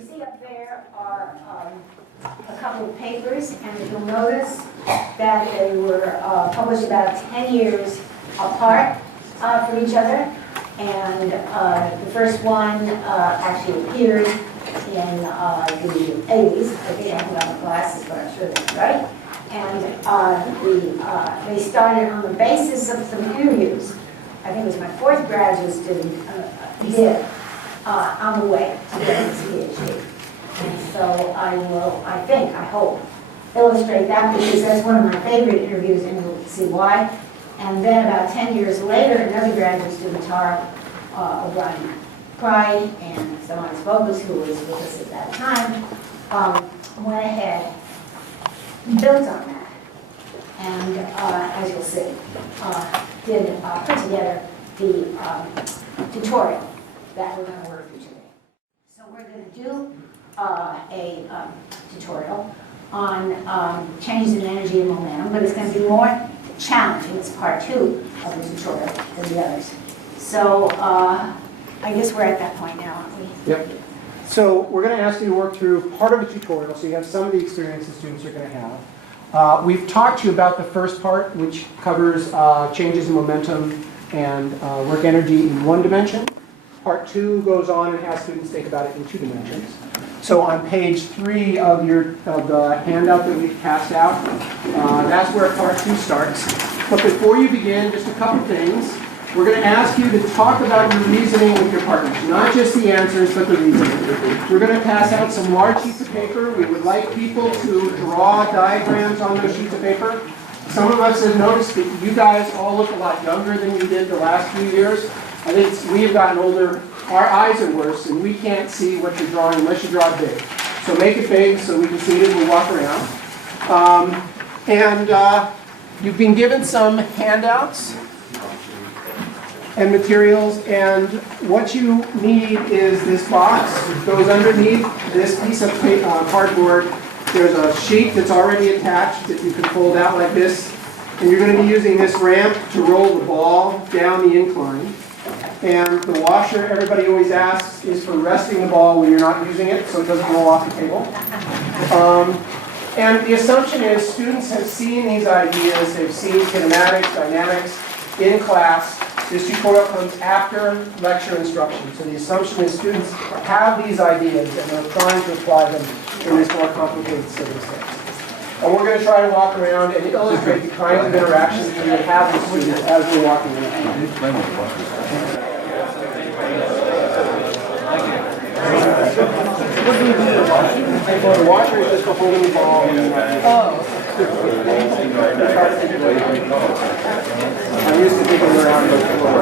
you see up there are a couple of papers, and you'll notice that they were published about 10 years apart from each other. And the first one actually appeared in the 80s. I think I haven't got my glasses, but I'm sure that's right. And they started on the basis of some interviews. I think it was my fourth graduate student did on the way to get his PhD. And so I will, I hope, illustrate that because that's one of my favorite interviews, and you'll see why. And then about 10 years later, another graduate student, Tara O'Brien Pride, and Samanis Bogus, who was with us at that time, went ahead and built on that. And as you'll see, did put together the tutorial that we're going to work through today. So we're going to do a tutorial on changes in energy and momentum, but it's going to be more challenging. It's part 2 of the tutorial than the others. So I guess we're at that point now, aren't we? Yep. So we're going to ask you to work through part of the tutorial, so you have some of the experience the students are going to have. We've talked to you about the first part, which covers changes in momentum and work energy in 1 dimension. Part 2 goes on and has students think about it in 2 dimensions. So on page 3 of the handout that we've passed out, that's where part 2 starts. But before you begin, just a couple things. We're going to ask you to talk about your reasoning with your partners, not just the answers, but the reasoning. We're going to pass out some large sheets of paper. We would like people to draw diagrams on those sheets of paper. Some of us have noticed that you guys all look a lot younger than you did the last few years. I think we have gotten older. Our eyes are worse, and we can't see what you're drawing unless you draw big. So make it big so we can see it and we'll walk around. You've been given some handouts and materials, and what you need is this box. It goes underneath this piece of cardboard. There's a sheet that's already attached that you can fold out like this, and you're going to be using this ramp to roll the ball down the incline. And the washer, everybody always asks, is for resting the ball when you're not using it so it doesn't roll off the table. And the assumption is students have seen these ideas, they've seen kinematics, dynamics in class. This tutorial comes after lecture instruction. So the assumption is students have these ideas and they're trying to apply them in this more complicated circumstance. And we're going to try to walk around and illustrate the kinds of interactions that we have with students as we're walking around. The washer is just for holding the ball. I'm used to thinking around the floor.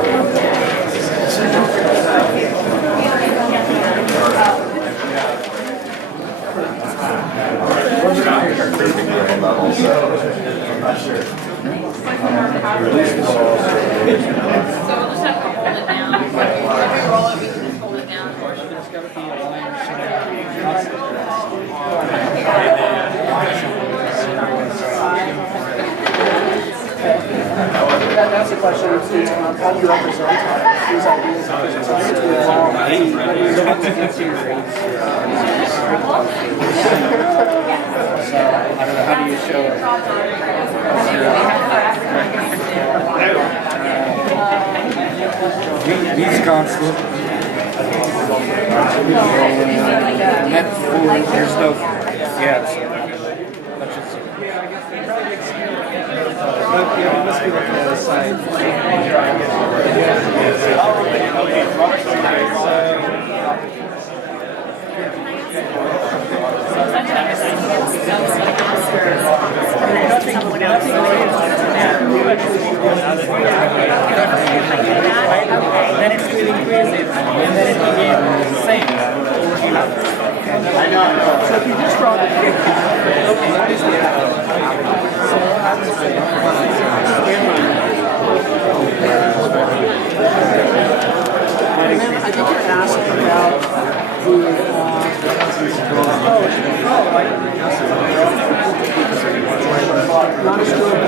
I'm not sure. So we'll just have to hold it down. If we roll it, we can just hold it down. That's the question. How do you represent these ideas in physics? How do you show it? These constant. Net full. There's no. Yeah, it must be like the other side. Then it's really crazy, and then it became the same. I know. So if you just draw the okay, what is the so I would say and then I think you're asking about not as good.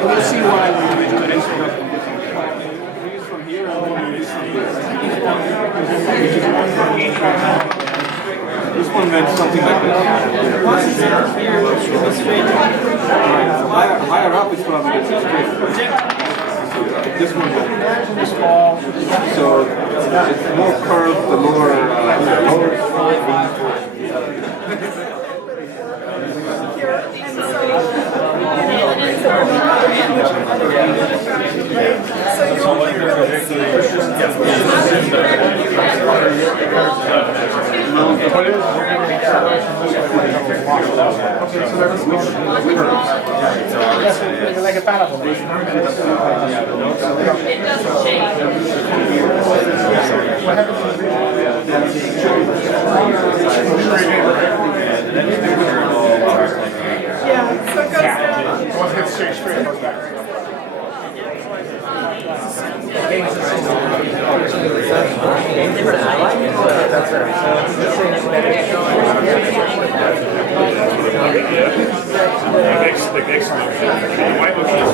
We'll see why we use from here. meant something like this. Higher up is probably gets straight. This one is small, so it's more curved, the lower. Like a parable. It doesn't change. Yeah, so it goes down. Once it gets straight, it goes back. The next motion. White motion is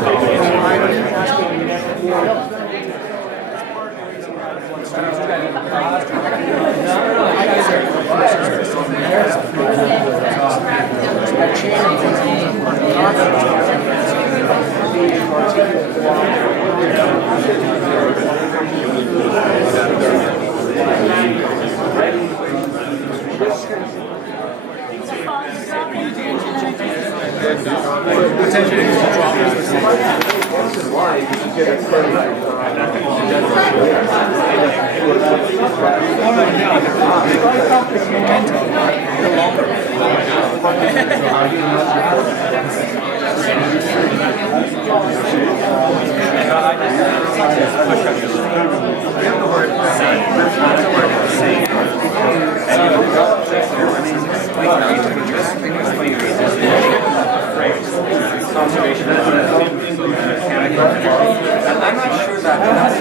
I'm not sure that that's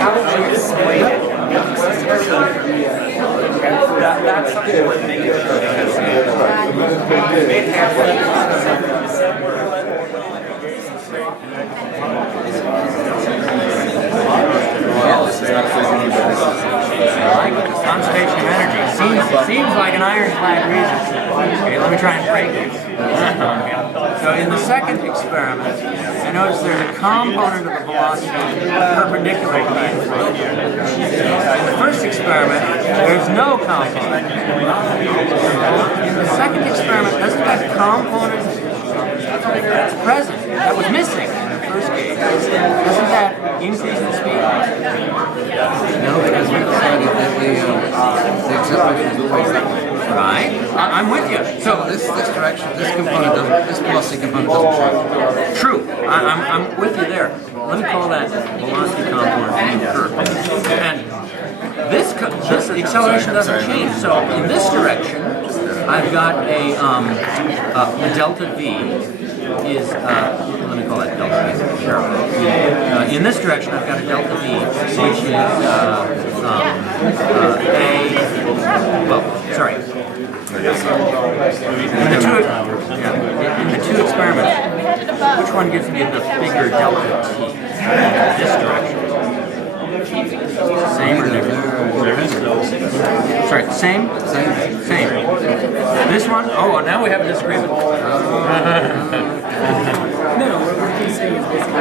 how would you explain it? That's something worth making sure because it has conservation of energy. Seems like an ironclad reason. Okay, let me try and break this. So in the second experiment, I notice there's a component of the velocity perpendicular to the influence. In the first experiment, there's no component. In the second experiment, doesn't that component that's present, that was missing in the first case, doesn't that increase the speed? No, because we decided that the acceleration is always that way. Right? I'm with you. So This direction, this component doesn't, this velocity component doesn't change. true. I'm with you there. Let me call that velocity component being curved. And this acceleration doesn't change. So in this direction, I've got a delta V is let me call that delta V. Sure. In this direction, I've got a delta V, which is in the two experiments, which one gives me the bigger delta T? This direction. Same or different? Sorry, same? Same. This one? Oh, now we have a disagreement. No, what we're saying is basically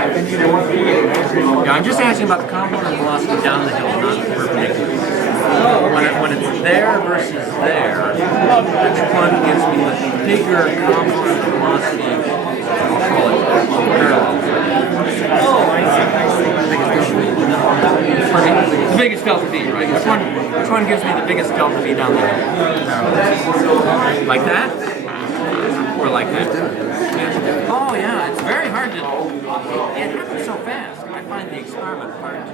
Yeah, I'm just asking about the component velocity down the hill, not perpendicular. When it's there versus there, which one gives me the bigger component velocity? I'll call it parallel. Oh, I see. The biggest delta V, right? Which one gives me the biggest delta V down the hill? Like that? Or like that? Oh yeah, it's very hard to. It happens so fast. I find the experiment hard to